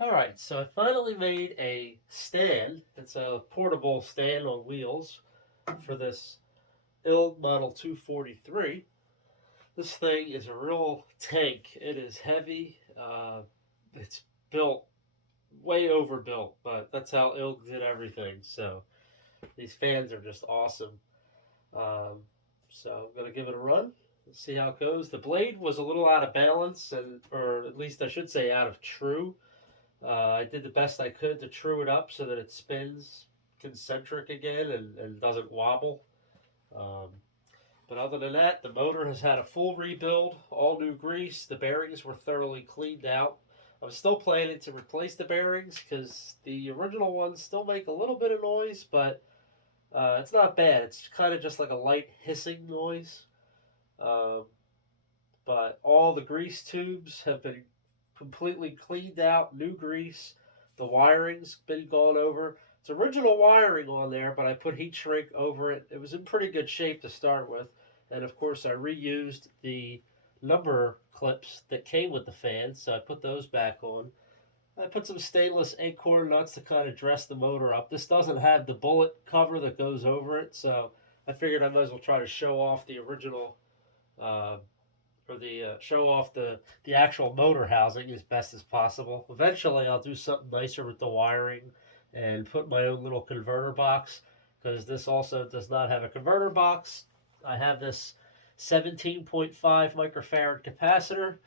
Alright, so I finally made a stand. It's a portable stand on wheels for this ILG Model 243. This thing is a real tank. It is heavy. It's built way overbuilt, but that's how ILG did everything. So these fans are just awesome. Um, so I'm going to give it a run. See how it goes. The blade was a little out of balance, or at least I should say out of true. I did the best I could to true it up so that it spins concentric again and doesn't wobble. Um, but other than that, the motor has had a full rebuild, all new grease. The bearings were thoroughly cleaned out. I'm still planning to replace the bearings because the original ones still make a little bit of noise, but it's not bad. It's kind of just like a light hissing noise. Um, but all the grease tubes have been completely cleaned out, new grease. The wiring's been gone over. It's original wiring on there, but I put heat shrink over it. It was in pretty good shape to start with. And of course, I reused the number clips that came with the fan, so I put those back on. I put some stainless acorn nuts to kind of dress the motor up. This doesn't have the bullet cover that goes over it, so I figured I might as well try to show off the original uh, or the show off the actual motor housing as best as possible. Eventually, I'll do something nicer with the wiring and put my own little converter box because this also does not have a converter box. I have this 17.5 microfarad capacitor.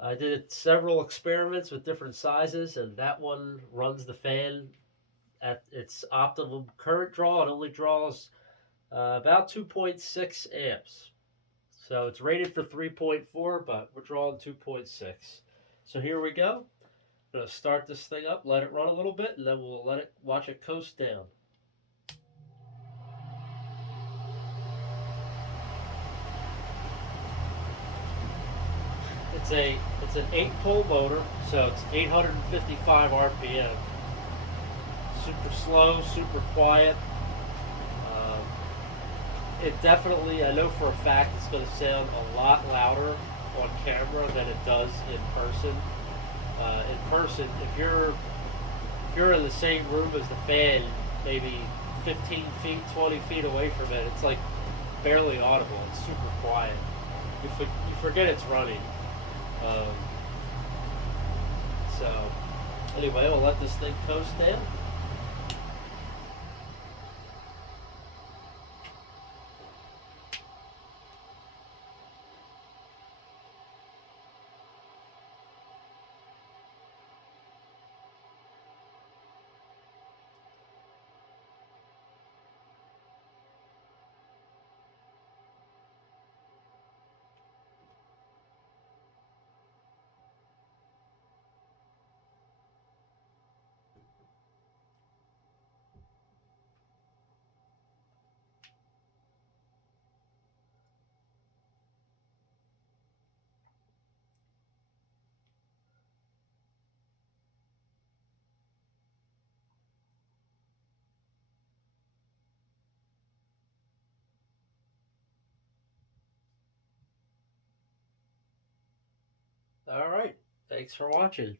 I did several experiments with different sizes, and that one runs the fan at its optimum current draw. It only draws about 2.6 amps. So it's rated for 3.4, but we're drawing 2.6. So here we go. I'm going to start this thing up, let it run a little bit, and then we'll watch it coast down. It's an 8-pole motor, so it's 855 RPM. Super slow, super quiet. Um, it definitely, I know for a fact, it's going to sound a lot louder on camera than it does in person. In person, if you're in the same room as the fan, maybe 15 feet, 20 feet away from it, it's like barely audible. It's super quiet. You forget it's running. Um, so, anyway, we'll let this thing coast down. All right. Thanks for watching.